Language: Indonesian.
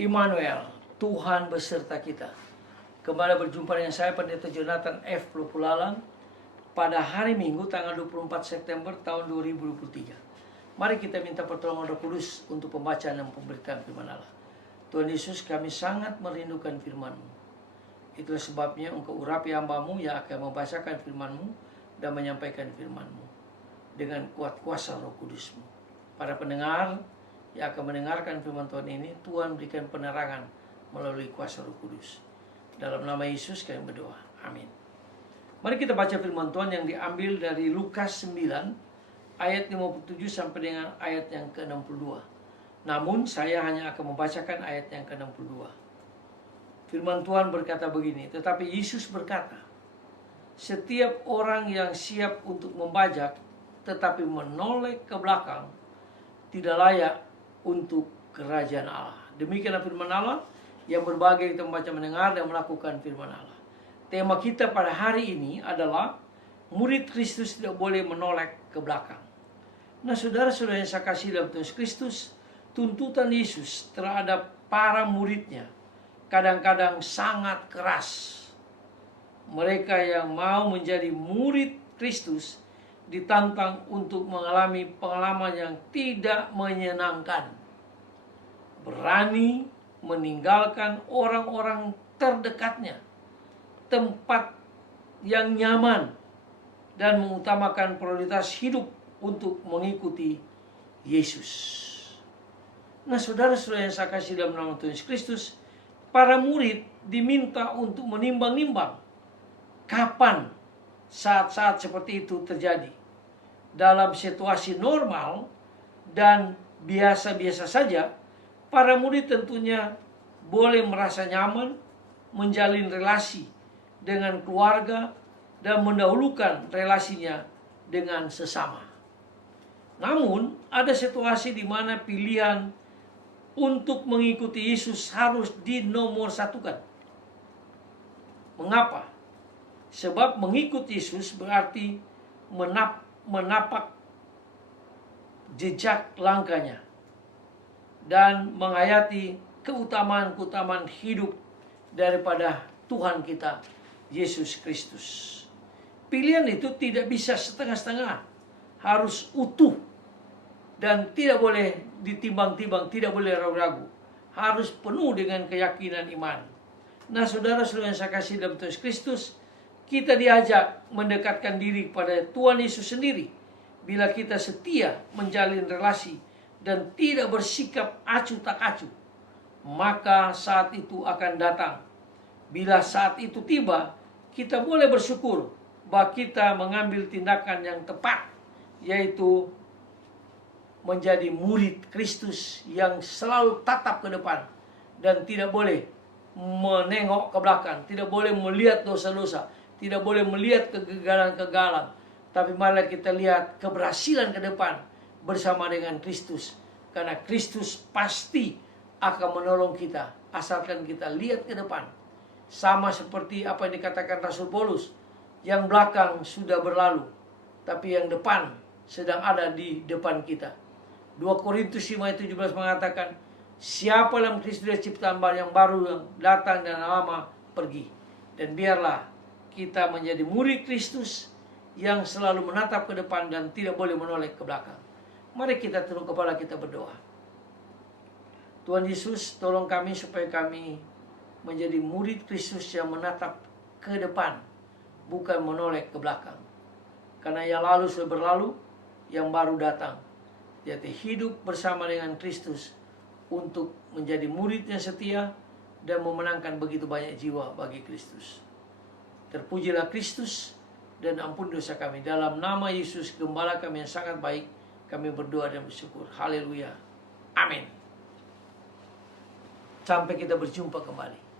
Immanuel, Tuhan beserta kita. Kembali berjumpa dengan saya, Pendeta Jonathan F. Lopulalang, pada hari Minggu tanggal 24 September tahun 2023. Mari kita minta pertolongan Roh Kudus untuk pembacaan dan pemberitaan firman Allah. Tuhan Yesus, kami sangat merindukan firman-Mu. Itulah sebabnya Engkau urapi hamba-Mu yang akan membacakan firman-Mu dan menyampaikan firman-Mu dengan kuat kuasa Roh Kudus-Mu. Para pendengar yang akan mendengarkan firman Tuhan ini, Tuhan berikan penerangan melalui kuasa Roh Kudus. Dalam nama Yesus kami berdoa. Amin. Mari kita baca firman Tuhan yang diambil dari Lukas 9 ayat 57 sampai dengan ayat yang ke-62. Namun saya hanya akan membacakan ayat yang ke-62. Firman Tuhan berkata begini, tetapi Yesus berkata, setiap orang yang siap untuk membajak tetapi menoleh ke belakang tidak layak untuk kerajaan Allah. Demikianlah firman Allah yang berbagai kita membaca, mendengar, dan melakukan firman Allah. Tema kita pada hari ini adalah murid Kristus tidak boleh menoleh ke belakang. Nah, saudara-saudara yang saya kasih dalam Tuhan Kristus, tuntutan Yesus terhadap para muridnya kadang-kadang sangat keras. Mereka yang mau menjadi murid Kristus ditantang untuk mengalami pengalaman yang tidak menyenangkan. Berani meninggalkan orang-orang terdekatnya, tempat yang nyaman, dan mengutamakan prioritas hidup untuk mengikuti Yesus. Nah, saudara-saudara yang saya kasih dalam nama Tuhan Yesus Kristus, para murid diminta untuk menimbang-nimbang kapan saat-saat seperti itu terjadi. Dalam situasi normal dan biasa-biasa saja, para murid tentunya boleh merasa nyaman, menjalin relasi dengan keluarga, dan mendahulukan relasinya dengan sesama. Namun, ada situasi di mana pilihan untuk mengikuti Yesus harus dinomorsatukan. Mengapa? Sebab mengikut Yesus berarti menapak jejak langkahnya dan menghayati keutamaan-keutamaan hidup daripada Tuhan kita Yesus Kristus. Pilihan itu tidak bisa setengah-setengah, harus utuh dan tidak boleh ditimbang-timbang, tidak boleh ragu-ragu, harus penuh dengan keyakinan iman. Nah, saudara-saudara yang saya kasih dalam Tuhan Kristus, kita diajak mendekatkan diri kepada Tuhan Yesus sendiri bila kita setia menjalin relasi dan tidak bersikap acuh tak acuh. Maka saat itu akan datang. Bila saat itu tiba, kita boleh bersyukur bahwa kita mengambil tindakan yang tepat, yaitu menjadi murid Kristus yang selalu tatap ke depan dan tidak boleh menengok ke belakang, tidak boleh melihat dosa-dosa, tidak boleh melihat kegagalan-kegagalan, tapi malah kita lihat keberhasilan ke depan bersama dengan Kristus. Karena Kristus pasti akan menolong kita, asalkan kita lihat ke depan. Sama seperti apa yang dikatakan Rasul Paulus, yang belakang sudah berlalu, tapi yang depan sedang ada di depan kita. 2 Korintus 5 ayat 17 mengatakan, siapa dalam Kristus dia ciptaan yang baru, yang datang dan lama pergi. Dan biarlah kita menjadi murid Kristus yang selalu menatap ke depan dan tidak boleh menoleh ke belakang. Mari kita tunduk kepala, kita berdoa. Tuhan Yesus, tolong kami supaya kami menjadi murid Kristus yang menatap ke depan, bukan menoleh ke belakang. Karena yang lalu sudah berlalu, yang baru datang. Jadi hidup bersama dengan Kristus untuk menjadi murid yang setia dan memenangkan begitu banyak jiwa bagi Kristus. Terpujilah Kristus dan ampun dosa kami. Dalam nama Yesus, Gembala kami yang sangat baik, kami berdoa dan bersyukur. Haleluya. Amin. Sampai kita berjumpa kembali.